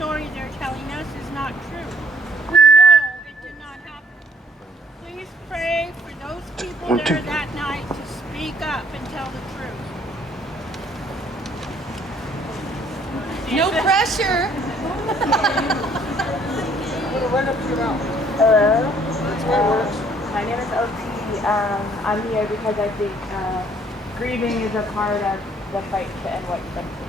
story they're telling us is not true. We know it did not happen. Please pray for those people there that night to speak up and tell the truth. No pressure. Hello. My name is OT. I'm here because I think grieving is a part of the fight to end white supremacy.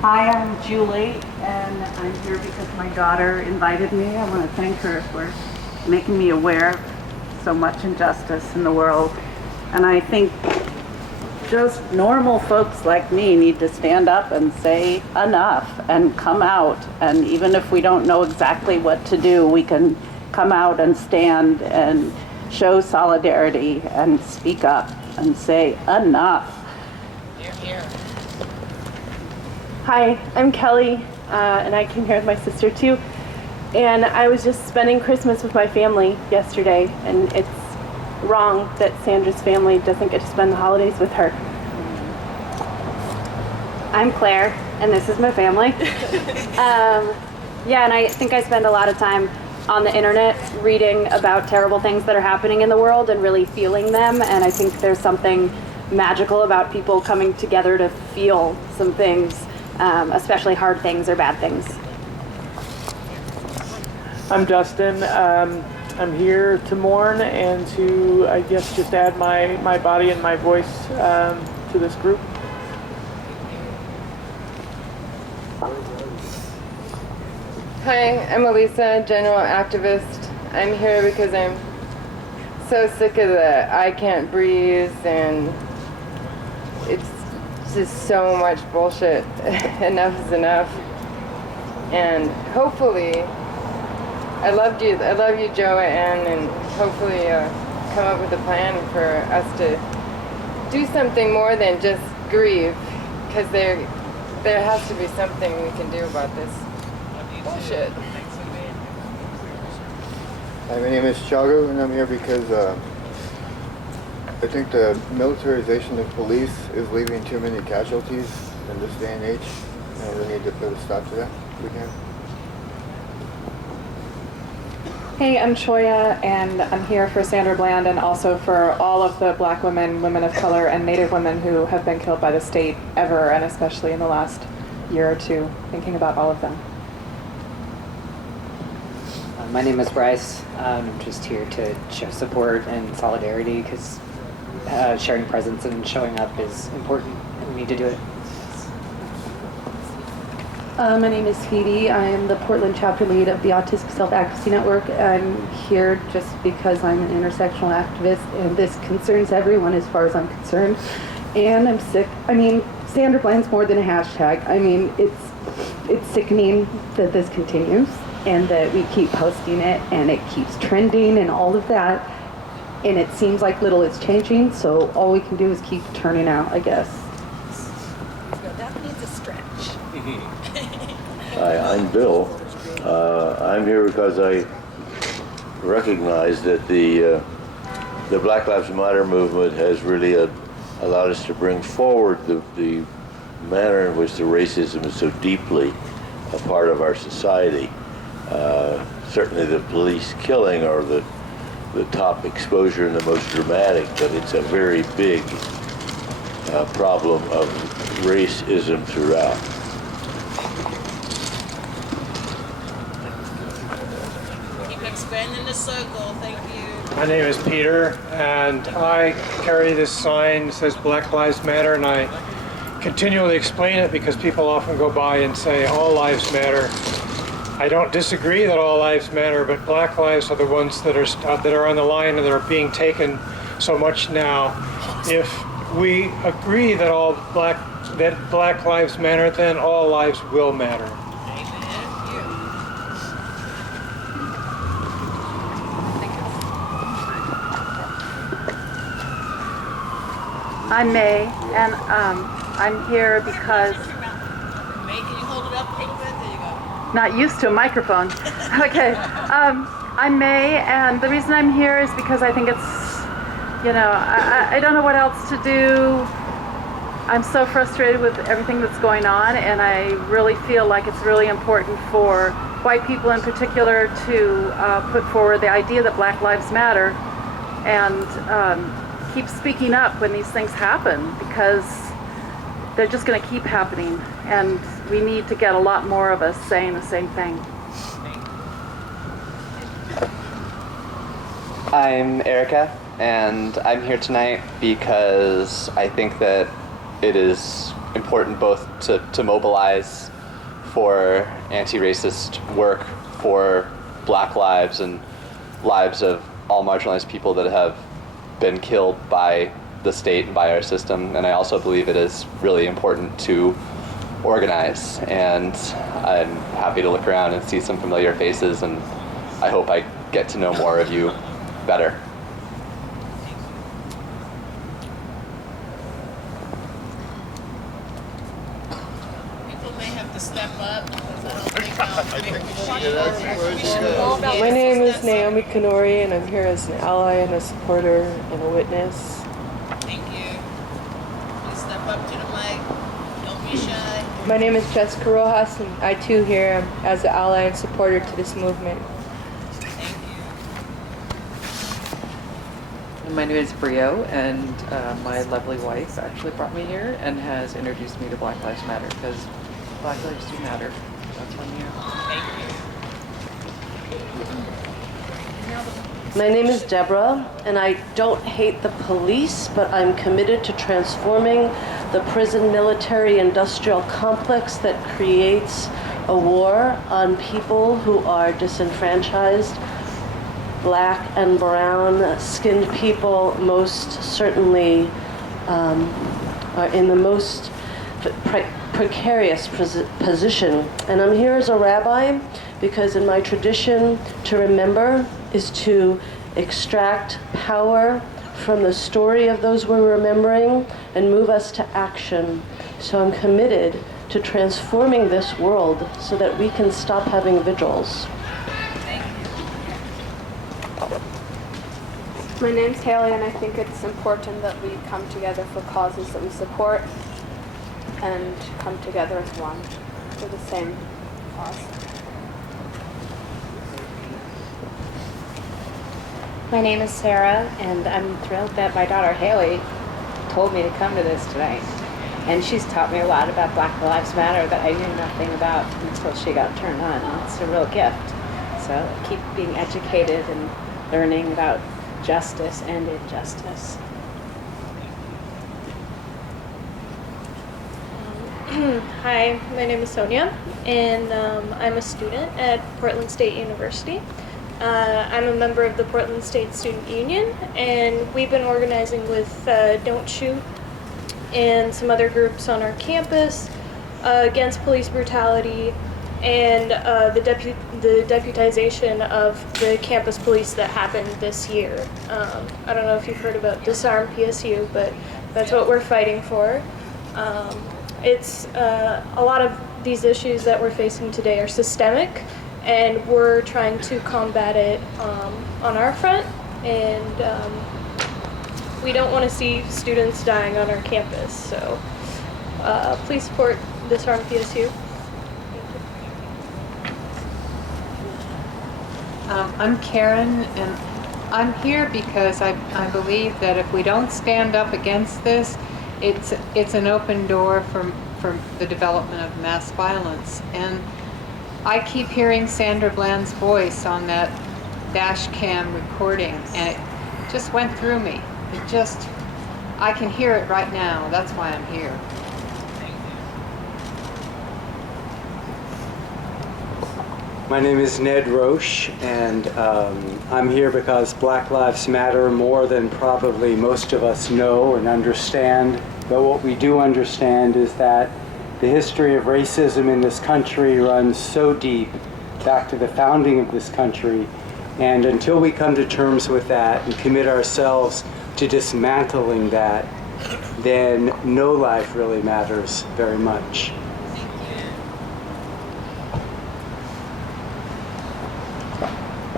Hi, I'm Julie, and I'm here because my daughter invited me. I want to thank her for making me aware of so much injustice in the world. And I think just normal folks like me need to stand up and say enough and come out. And even if we don't know exactly what to do, we can come out and stand and show solidarity and speak up and say enough. You're here. Hi, I'm Kelly, and I came here with my sister too. And I was just spending Christmas with my family yesterday, and it's wrong that Sandra's family doesn't get to spend the holidays with her. I'm Claire, and this is my family. Yeah, and I think I spend a lot of time on the internet reading about terrible things that are happening in the world and really feeling them, and I think there's something magical about people coming together to feel some things, especially hard things or bad things. I'm Dustin. I'm here to mourn and to, I guess, just add my body and my voice to this group. Hi, I'm Elisa, general activist. I'm here because I'm so sick of the I can't breathe, and it's just so much bullshit. Enough is enough. And hopefully, I love you, Joanne, and hopefully come up with a plan for us to do something more than just grieve, because there has to be something we can do about this bullshit. Hi, my name is Chago, and I'm here because I think the militarization of police is leaving too many casualties in this day and age, and we need to put a stop to that if we can. Hey, I'm Choya, and I'm here for Sandra Bland and also for all of the Black women, women of color, and Native women who have been killed by the state ever, and especially in the last year or two, thinking about all of them. My name is Bryce. I'm just here to show support and solidarity because sharing presence and showing up is important, and we need to do it. My name is Phoebe. I am the Portland chapter lead of the Autistic Self-Advocacy Network. I'm here just because I'm an intersectional activist, and this concerns everyone as far as I'm concerned. And I'm sick. I mean, Sandra Bland's more than a hashtag. I mean, it's sickening that this continues and that we keep posting it and it keeps trending and all of that. And it seems like little is changing, so all we can do is keep turning out, I guess. That needs a stretch. Hi, I'm Bill. I'm here because I recognize that the Black Lives Matter movement has really allowed us to bring forward the manner in which the racism is so deeply a part of our society. Certainly the police killing are the top exposure and the most dramatic, but it's a very big problem of racism throughout. Keep expanding the circle. Thank you. My name is Peter, and I carry this sign that says Black Lives Matter, and I continually explain it because people often go by and say all lives matter. I don't disagree that all lives matter, but Black lives are the ones that are on the line and that are being taken so much now. If we agree that Black lives matter, then all lives will matter. I'm May, and I'm here because May, can you hold it up a little bit? There you go. not used to a microphone. Okay, I'm May, and the reason I'm here is because I think it's, I don't know what else to do. I'm so frustrated with everything that's going on, and I really feel like it's really important for white people in particular to put forward the idea that Black Lives Matter and keep speaking up when these things happen, because they're just going to keep happening, and we need to get a lot more of us saying the same thing. I'm Erica, and I'm here tonight because I think that it is important both to mobilize for anti-racist work for Black lives and lives of all marginalized people that have been killed by the state and by our system. And I also believe it is really important to organize. And I'm happy to look around and see some familiar faces, and I hope I get to know more of you better. People may have to step up because I don't think My name is Naomi Kanori, and I'm here as an ally and a supporter and a witness. Thank you. Please step up to the mic. Don't be shy. My name is Jessica Rojas, and I too here am as an ally and supporter to this movement. My name is Brio, and my lovely wife actually brought me here and has introduced me to Black Lives Matter, because Black lives do matter. That's why I'm here. My name is Deborah, and I don't hate the police, but I'm committed to transforming the prison military industrial complex that creates a war on people who are disenfranchised. Black and brown skinned people most certainly are in the most precarious position. And I'm here as a rabbi because in my tradition, to remember is to extract power from the story of those we're remembering and move us to action. So I'm committed to transforming this world so that we can stop having vigils. My name's Haley, and I think it's important that we come together for causes that we support and come together as one for the same cause. My name is Sarah, and I'm thrilled that my daughter Haley told me to come to this tonight. And she's taught me a lot about Black Lives Matter that I knew nothing about until she got turned on. It's a real gift. So keep being educated and learning about justice and injustice. Hi, my name is Sonia, and I'm a student at Portland State University. I'm a member of the Portland State Student Union, and we've been organizing with Don't Shoot and some other groups on our campus against police brutality and the deputization of the campus police that happened this year. I don't know if you've heard about Disarm PSU, but that's what we're fighting for. It's a lot of these issues that we're facing today are systemic, and we're trying to combat it on our front, and we don't want to see students dying on our campus, so please support Disarm PSU. I'm Karen, and I'm here because I believe that if we don't stand up against this, it's an open door for the development of mass violence. And I keep hearing Sandra Bland's voice on that dash cam recording, and it just went through me. I can hear it right now. That's why I'm here. My name is Ned Roche, and I'm here because Black Lives Matter more than probably most of us know and understand. But what we do understand is that the history of racism in this country runs so deep, back to the founding of this country. And until we come to terms with that and commit ourselves to dismantling that, then no life really matters very much.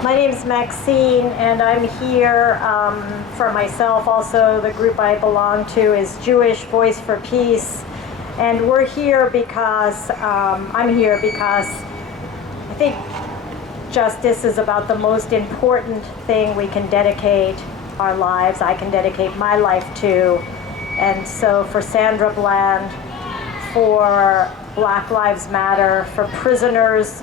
My name is Maxine, and I'm here for myself. Also, the group I belong to is Jewish Voice for Peace, and we're here because I'm here because I think justice is about the most important thing we can dedicate our lives. I can dedicate my life to, and so for Sandra Bland, for Black Lives Matter, for prisoners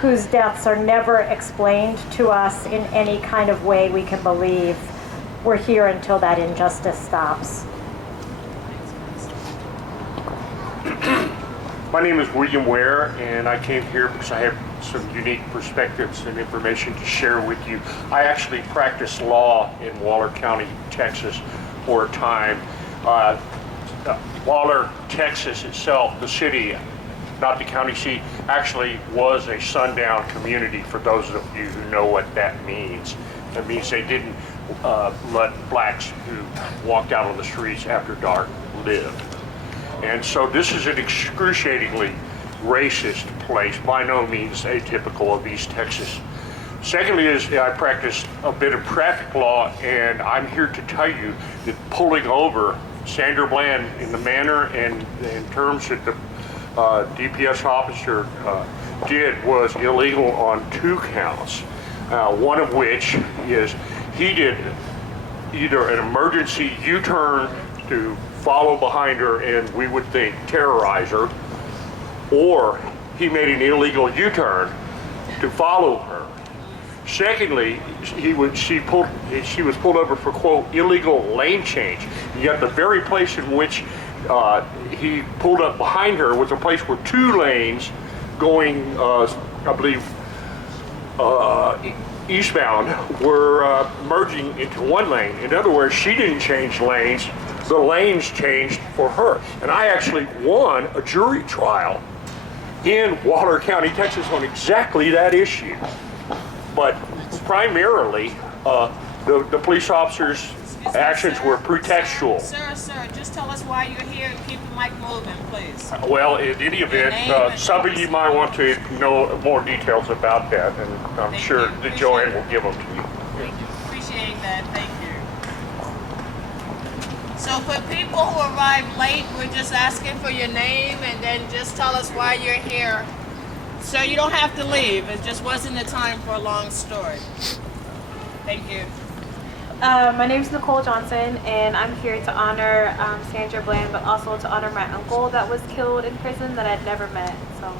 whose deaths are never explained to us in any kind of way we can believe. We're here until that injustice stops. My name is William Ware, and I came here because I have some unique perspectives and information to share with you. I actually practiced law in Waller County, Texas for a time. Waller, Texas itself, the city, not the county seat, actually was a sundown community, for those of you who know what that means. That means they didn't let blacks who walked out on the streets after dark live. And so this is an excruciatingly racist place, by no means atypical of East Texas. Secondly is I practice a bit of traffic law, and I'm here to tell you that pulling over Sandra Bland in the manner and in terms that the DPS officer did was illegal on 2 counts. One of which is he did either an emergency U-turn to follow behind her and we would think terrorize her, or he made an illegal U-turn to follow her. Secondly, she was pulled over for, quote, illegal lane change. Yet the very place in which he pulled up behind her was a place where 2 lanes going, I believe, eastbound were merging into 1 lane. In other words, she didn't change lanes, the lanes changed for her. And I actually won a jury trial in Waller County, Texas on exactly that issue. But primarily, the police officers' actions were pretextual. Sir, just tell us why you're here and keep the mic moving, please. Well, in any event, some of you might want to know more details about that, and I'm sure that Joanne will give them to you. Appreciate that, thank you. So for people who arrive late, we're just asking for your name and then just tell us why you're here. Sir, you don't have to leave. It just wasn't the time for a long story. Thank you. My name is Nicole Johnson, and I'm here to honor Sandra Bland, but also to honor my uncle that was killed in prison that I'd never met. So.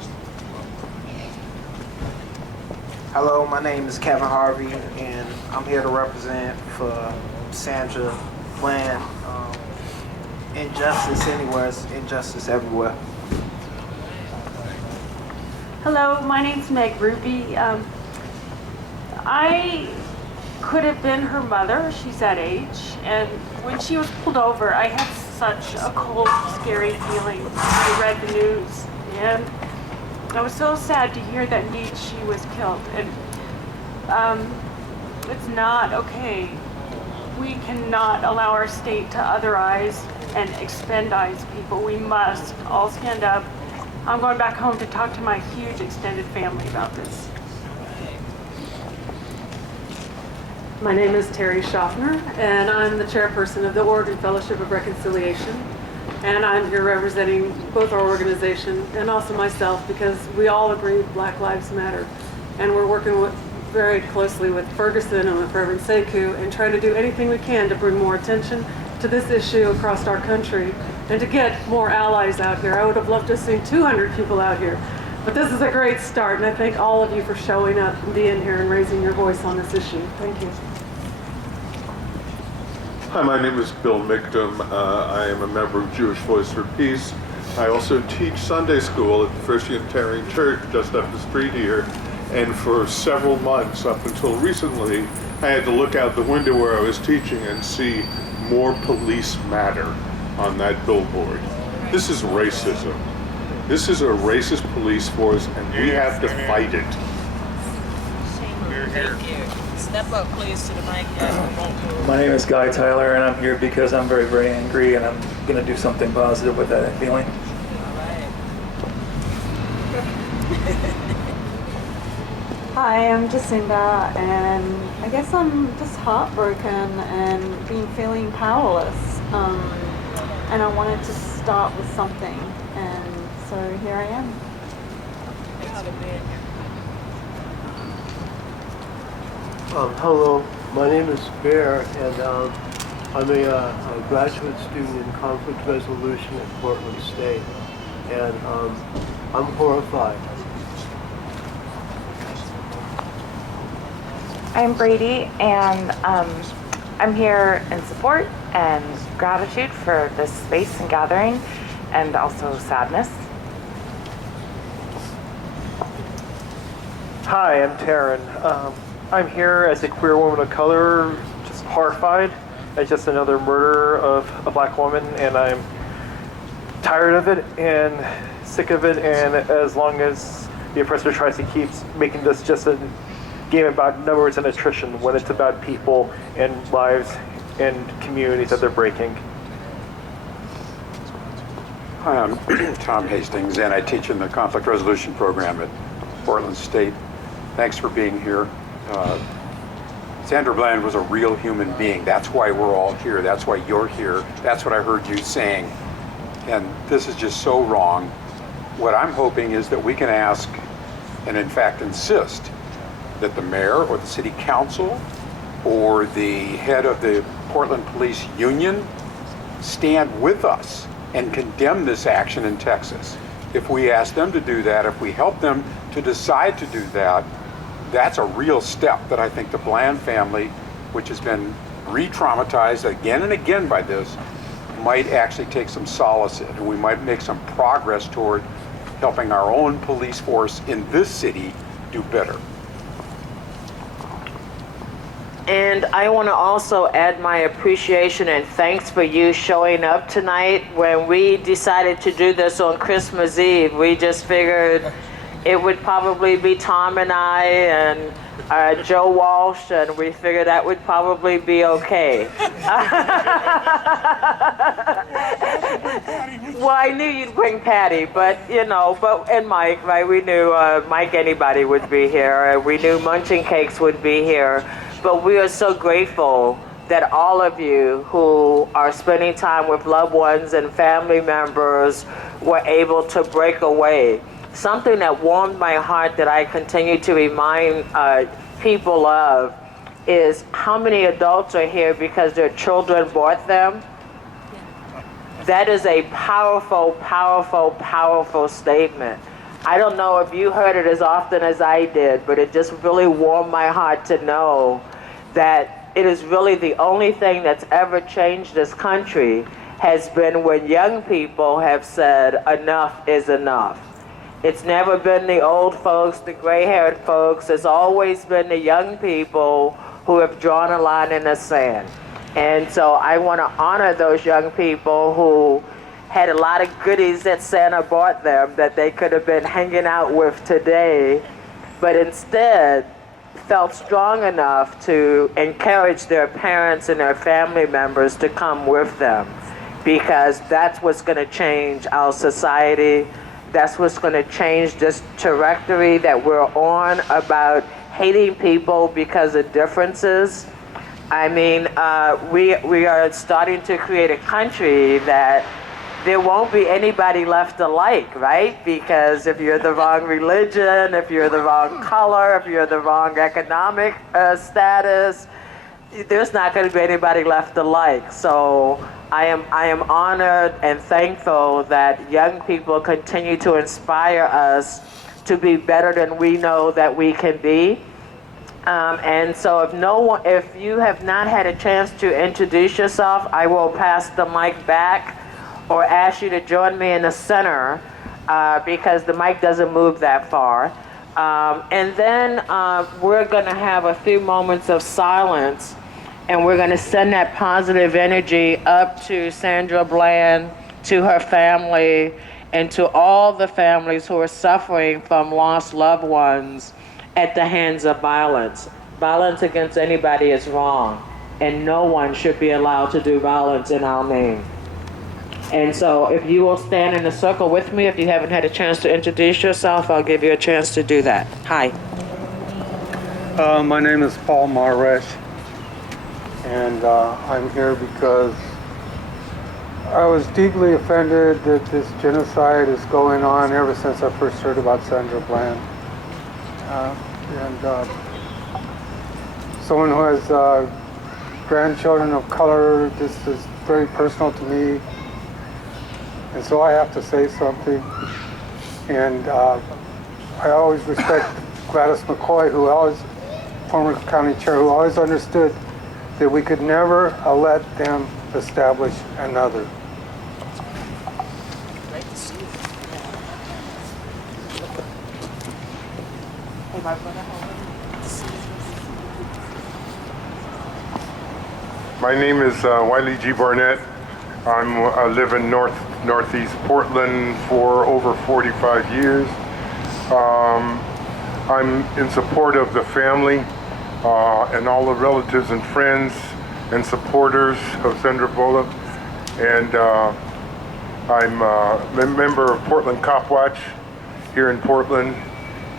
Hello, my name is Kevin Harvey, and I'm here to represent for Sandra Bland. Injustice anywhere is injustice everywhere. Hello, my name's Meg Ruby. I could have been her mother. She's that age. And when she was pulled over, I had such a cold, scary feeling. I read the news, and I was so sad to hear that indeed she was killed. And it's not okay. We cannot allow our state to otherize and expendize people. We must all stand up. I'm going back home to talk to my huge extended family about this. My name is Terry Schaffner, and I'm the chairperson of the Oregon Fellowship of Reconciliation. And I'm here representing both our organization and also myself because we all agree Black Lives Matter. And we're working very closely with Ferguson and with Reverend Sekou and trying to do anything we can to bring more attention to this issue across our country and to get more allies out here. I would have loved to have seen 200 people out here. But this is a great start, and I thank all of you for showing up and being here and raising your voice on this issue. Thank you. Hi, my name is Bill Migdom. I am a member of Jewish Voice for Peace. I also teach Sunday school at the First Unitarian Church just up the street here. And for several months, up until recently, I had to look out the window where I was teaching and see "More Police Matter" on that billboard. This is racism. This is a racist police force, and we have to fight it. Thank you. Step up, please, to the mic. My name is Guy Tyler, and I'm here because I'm very, very angry, and I'm going to do something positive with that feeling. Hi, I'm Jacinda, and I guess I'm just heartbroken and feeling powerless. And I wanted to start with something, and so here I am. Hello, my name is Bear, and I'm a graduate student in conflict resolution at Portland State, and I'm horrified. I'm Brady, and I'm here in support and gratitude for this space and gathering, and also sadness. Hi, I'm Taryn. I'm here as a queer woman of color, just horrified at just another murder of a black woman, and I'm tired of it and sick of it, and as long as the oppressor tries to keep making this just a game about numbers and attrition when it's about people and lives and communities that they're breaking. Hi, I'm Tom Hastings, and I teach in the conflict resolution program at Portland State. Thanks for being here. Sandra Bland was a real human being. That's why we're all here. That's why you're here. That's what I heard you saying. And this is just so wrong. What I'm hoping is that we can ask, and in fact insist, that the mayor or the city council or the head of the Portland Police Union stand with us and condemn this action in Texas. If we ask them to do that, if we help them to decide to do that, that's a real step that I think the Bland family, which has been re-traumatized again and again by this, might actually take some solace in, and we might make some progress toward helping our own police force in this city do better. And I want to also add my appreciation and thanks for you showing up tonight. When we decided to do this on Christmas Eve, we just figured it would probably be Tom and I and Joe Walsh, and we figured that would probably be okay. Well, I knew you'd bring Patty, but and Mike, right? We knew Mike, anybody would be here. We knew Munching Cakes would be here. But we are so grateful that all of you who are spending time with loved ones and family members were able to break away. Something that warmed my heart that I continue to remind people of is how many adults are here because their children brought them. That is a powerful, powerful, powerful statement. I don't know if you heard it as often as I did, but it just really warmed my heart to know that it is really the only thing that's ever changed this country has been when young people have said enough is enough. It's never been the old folks, the gray-haired folks. It's always been the young people who have drawn a line in the sand. And so I want to honor those young people who had a lot of goodies that Santa bought them that they could have been hanging out with today, but instead felt strong enough to encourage their parents and their family members to come with them, because that's what's going to change our society. That's what's going to change this trajectory that we're on about hating people because of differences. I mean, we are starting to create a country that there won't be anybody left alike, right? Because if you're the wrong religion, if you're the wrong color, if you're the wrong economic status, there's not going to be anybody left alike. So I am honored and thankful that young people continue to inspire us to be better than we know that we can be. And so if you have not had a chance to introduce yourself, I will pass the mic back or ask you to join me in the center because the mic doesn't move that far. And then we're going to have a few moments of silence, and we're going to send that positive energy up to Sandra Bland, to her family, and to all the families who are suffering from lost loved ones at the hands of violence. Violence against anybody is wrong, and no one should be allowed to do violence in our name. And so if you will stand in a circle with me, if you haven't had a chance to introduce yourself, I'll give you a chance to do that. Hi. My name is Paul Maresh, and I'm here because I was deeply offended that this genocide is going on ever since I first heard about Sandra Bland. Someone who has grandchildren of color, this is very personal to me, and so I have to say something. And I always respect Gladys McCoy, former county chair, who always understood that we could never let them establish another. Great to see you. My name is Wiley G. Barnett. I live in northeast Portland for over 45 years. I'm in support of the family and all the relatives and friends and supporters of Sandra Bland. And I'm a member of Portland Cop Watch here in Portland.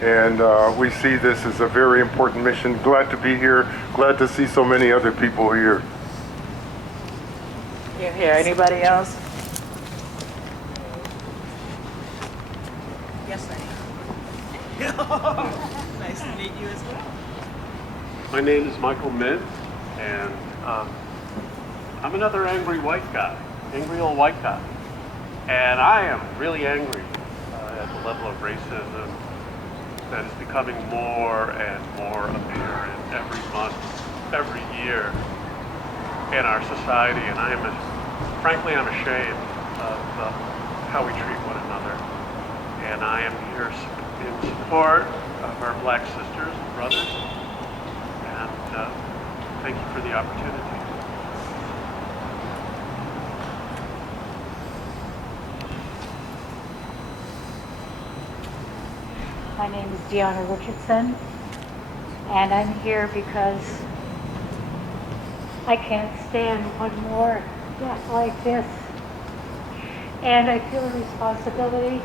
And we see this as a very important mission. Glad to be here. Glad to see so many other people here. You hear anybody else? Yes, I am. Nice to meet you as well. My name is Michael Mint, and I'm another angry white guy, angry old white guy. And I am really angry at the level of racism that is becoming more and more apparent every month, every year in our society. And frankly, I'm ashamed of how we treat one another. And I am here in support of our black sisters and brothers. And thank you for the opportunity. My name is Deanna Richardson, and I'm here because I can't stand one more death like this. And I feel a responsibility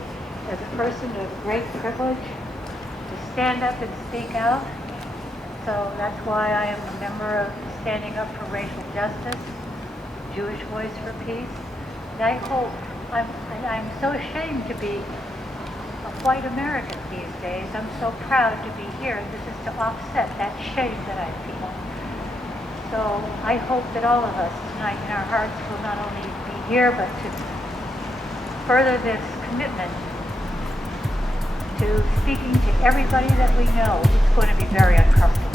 as a person of great privilege to stand up and speak out. So that's why I am a member of Standing Up for Racial Justice, Jewish Voice for Peace. And I hope, I'm so ashamed to be a white American these days. I'm so proud to be here. This is to offset that shame that I feel. So I hope that all of us tonight in our hearts will not only be here, but to further this commitment to speaking to everybody that we know. It's going to be very uncomfortable.